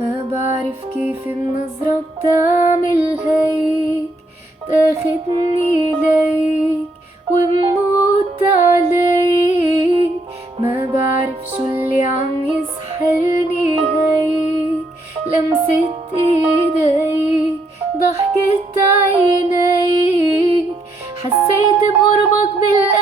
ما بعرف كيف النظرة بتعمل هيك، تاخدني ليك وبموت عليك. ما بعرف شو اللي عم يسحرني هيك، لمسة ايديك، ضحكة عينيك، حسيت بقربك بالقلب